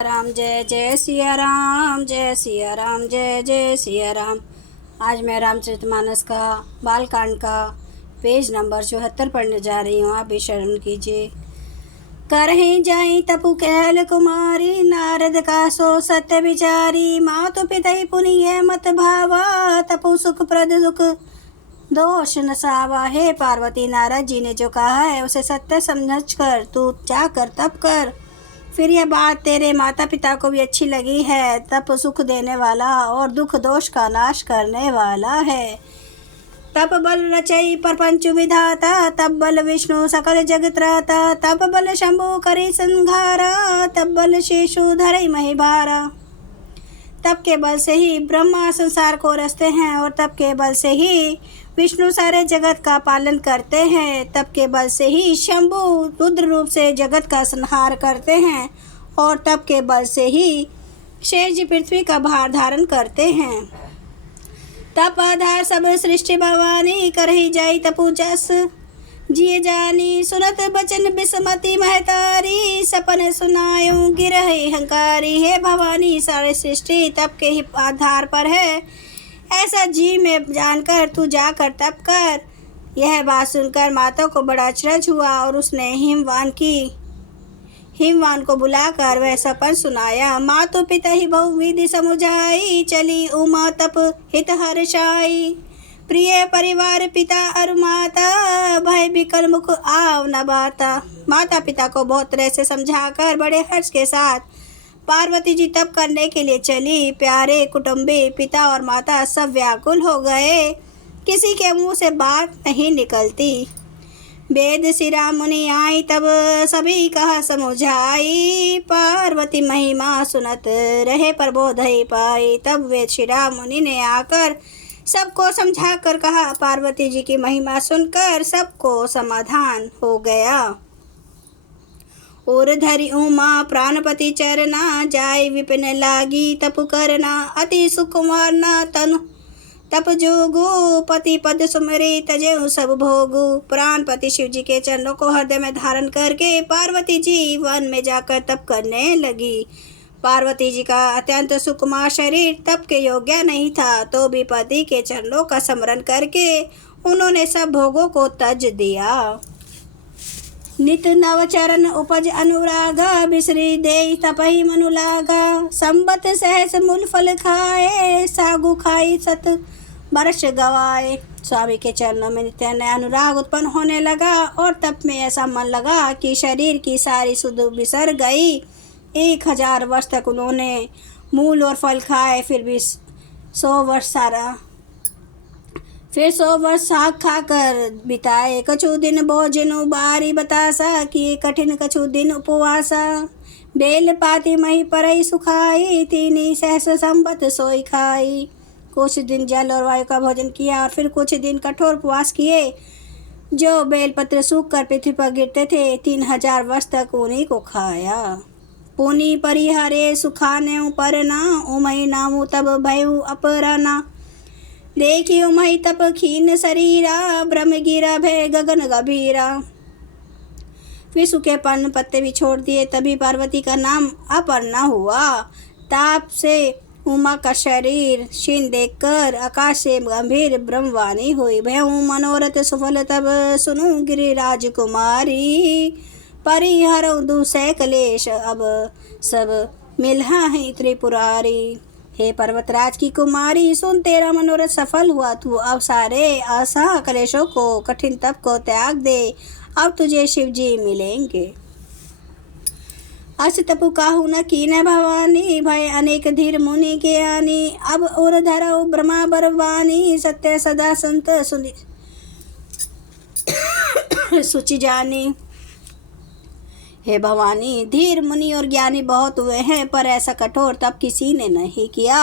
राम जय जय सिया राम, जय सिया राम, जय जय सिया राम। आज मैं रामचरितमानस का बालकांड का पेज नंबर 74 पढ़ने जा रही हूँ। आप भी शरण कीजिए। करहीं जाई तपु कैल कुमारी, नारद का सो सत्य विचारी। मातु पितई पुनीय मत भावा, तपु सुख प्रद सुख दोष न सावा। हे पार्वती, नारद जी ने जो कहा है उसे सत्य समझ कर तू जाकर तप कर। फिर यह बात तेरे माता पिता को भी अच्छी लगी है। तप सुख देने वाला और दुख दोष का नाश करने वाला है। तप बल रचई प्रपंच विधाता, तप बल विष्णु सकल जगत त्राता। तप बल शंभु करी संहारा, तप बल शेषु धरई मही भारा। तप के बल से ही ब्रह्मा संसार को रचते हैं और तप के बल से ही विष्णु सारे जगत का पालन करते हैं। तप के बल से ही शंभु रुद्र रूप से जगत का संहार करते हैं और तप के बल से ही शेष जी पृथ्वी का भार धारण करते हैं। तप आधार सब सृष्टि भवानी, करही जाई तपु जस जिय जानी। सुनत बचन बिसमति महतारी, सपन सुनायूं गिरहि हंकारी। हे भवानी, सारे सृष्टि तप के ही आधार पर है, ऐसा जी में जानकर तू जाकर तप कर। यह बात सुनकर माता को बड़ा अचरज हुआ और उसने हिमवान को बुलाकर वह सपन सुनाया। मातु पिता ही बहुविधि समुझाई, चली उमा तप हित हर्षाई। प्रिय परिवार पिता और माता, भय बिकल मुख आव न बाता। माता पिता को बहुत तरह से समझाकर बड़े हर्ष के साथ पार्वती जी तप करने के लिए चली। प्यारे कुटुंबी पिता और माता सब व्याकुल हो गए, किसी के मुंह से बात नहीं निकलती। वेद शिरा मुनि आई तब सभी कहा समुझाई, पार्वती महिमा सुनत रहे प्रबोध ही पाई। तब वेद शिरा मुनि ने आकर सबको समझा कर कहा, पार्वती जी की महिमा सुनकर सबको समाधान हो गया। और धरि उमा प्राणपति चरना, जाय विपिन लागी तप करना। अति सुकुमार ना तनु तप जोगु, पति पद सुमरे तजेउ सब भोगु। प्राणपति शिव जी के चरणों को हृदय में धारण करके पार्वती जी वन में जाकर तप करने लगी। पार्वती जी का अत्यंत सुकुमार शरीर तप के योग्य नहीं था, तो भी पति के चरणों का स्मरण करके उन्होंने सब भोगों को तज दिया। नित नव चरण उपज अनुरागा, बिसरी दे तपहि मनु लागा। संबत सहस मूल फल खाए, सागु खाई सत वर्ष गवाए। स्वामी के चरणों में नित्य नया अनुराग उत्पन्न होने लगा और तप में ऐसा मन लगा कि शरीर की सारी सुध बिसर गई। 1000 वर्ष तक उन्होंने मूल और फल खाए, फिर 100 वर्ष साग खाकर बिताए। कछु दिन भोजनु बारी बतासा, किए कठिन कछु दिन उपवासा। बेल पाती मही परई सुखाई, तीनी सहस संबत सोई खाई। कुछ दिन जल और वायु का भोजन किया और फिर कुछ दिन कठोर उपवास किए। जो बेलपत्र सूख कर पृथ्वी पर गिरते थे, 3000 वर्ष तक उन्हीं को खाया। पुनि परिहरे सुखाने परना, उमई नामु तब भयु अपरना। देखी उमई तप खीन शरीरा, ब्रह्म गिरा भय गगन गभीरा। फिर सूखे पान पत्ते भी छोड़ दिए, तभी पार्वती का नाम अपर्णा हुआ। ताप से उमा का शरीर क्षीण देखकर आकाश से गंभीर ब्रह्मवाणी हुई। भयउ मनोरथ सुफल तब सुनु गिरिराज कुमारी। परिहरऊ दुसै कलेश अब सब मिलहा है त्रिपुरारी। हे पर्वतराज की कुमारी, सुन तेरा मनोरथ सफल हुआ। तू अब सारे आशा कलेशों को, कठिन तप को त्याग दे। अब तुझे शिव जी मिलेंगे। अस तपु काहू न कीन भवानी, भय अनेक धीर मुनि के आनी। अब उर धरऊ ब्रह्मा बरवानी, सत्य सदा संत सुनि सुचि जानी। हे भवानी, धीर मुनि और ज्ञानी बहुत हुए हैं, पर ऐसा कठोर तप किसी ने नहीं किया।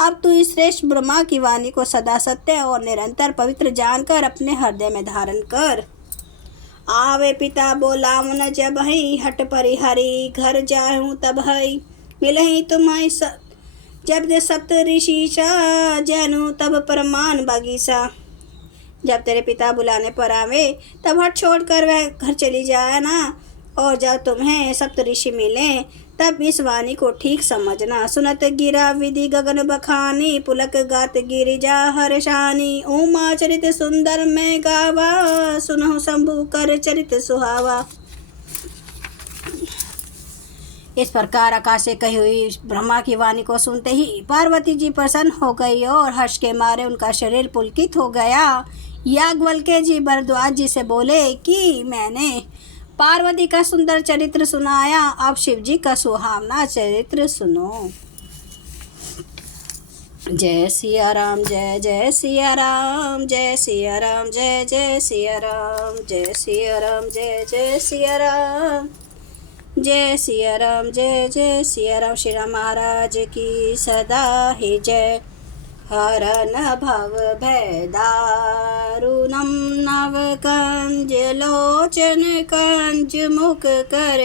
अब तू इस श्रेष्ठ ब्रह्मा की वाणी को सदा सत्य और निरंतर पवित्र जानकर अपने हृदय में धारण कर। आवे पिता बोलावन जब हई, हट परिहरी घर जाहूँ तब हई। मिलही तुम्हारी जब दे सप्त ऋषिशा, जानू तब परमान बगीचा। जब तेरे पिता बुलाने पर आवे तब हट छोड़कर वह घर चली जाए ना, और जब तुम्हें सप्त ऋषि मिले तब इस वाणी को ठीक समझना। सुनत गिरा विधि गगन बखानी, पुलक गात गिरिजा हर्षानी। उमा चरित सुंदर मैं गावा, सुनहु शंभु कर चरित सुहावा। इस प्रकार आकाश से कही हुई ब्रह्मा की वाणी को सुनते ही पार्वती जी प्रसन्न हो गई और हर्ष के मारे उनका शरीर पुलकित हो गया। याज्ञवल्क्य जी भरद्वाज जी से बोले कि मैंने पार्वती का सुंदर चरित्र सुनाया, अब शिव जी का सुहावना चरित्र सुनो। जय सिया राम, जय जय सिया राम, जय सिया राम, जय जय सिया राम, जय सिया राम, जय जय सिया राम, जय सिया राम, जय जय सिया राम। श्री राम महाराज की सदा ही जय। हरन भव भय दारुणम, नव कंज लोचन कंज मुख कर,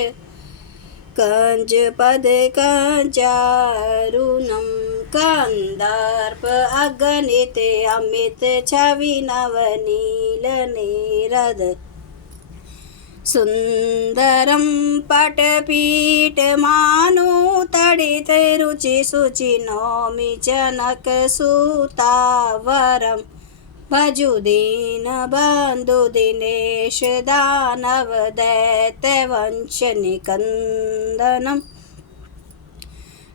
कंज पद कंजारुणम, कंदर्प अगणित अमित छवि नवनील नीरद, सुंदरम पटपीठ मानु तड़ित रुचि सुचि नौमि जनक सुतावरम, भजु दीन बंधु दिनेश दानव दैत्य वंश निकंदनम,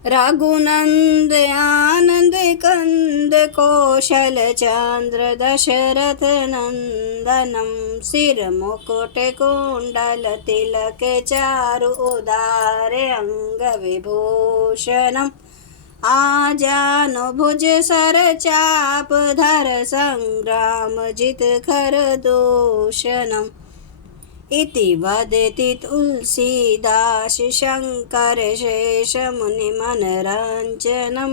रघुनंद आनंद कंद कौशल चंद्र दशरथ नंदनम, सिर मुकुट कुंडल तिलक चारु उदार अंग विभूषणम, आजानुभुज सर चाप धर संग्राम जित खर दूषणम, इति वदति तुलसीदास शंकर शेष मुनि मनरंजनम,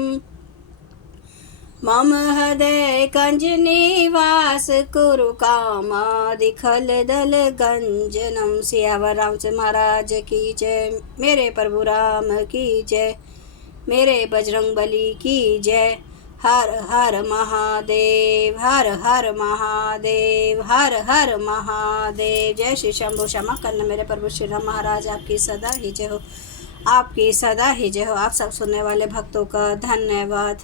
मम हृदय कंज निवास कुरु कामादि खल दल गंजनम। सियावर रामचंद्र महाराज की जय। मेरे प्रभु राम की जय। मेरे बजरंग बली की जय। हर हर महादेव, हर हर महादेव, हर हर महादेव। जय श्री शंभु क्षमा करना मेरे प्रभु श्री राम महाराज, आपकी सदा ही जय हो, आपकी सदा ही जय हो। आप सब सुनने वाले भक्तों का धन्यवाद।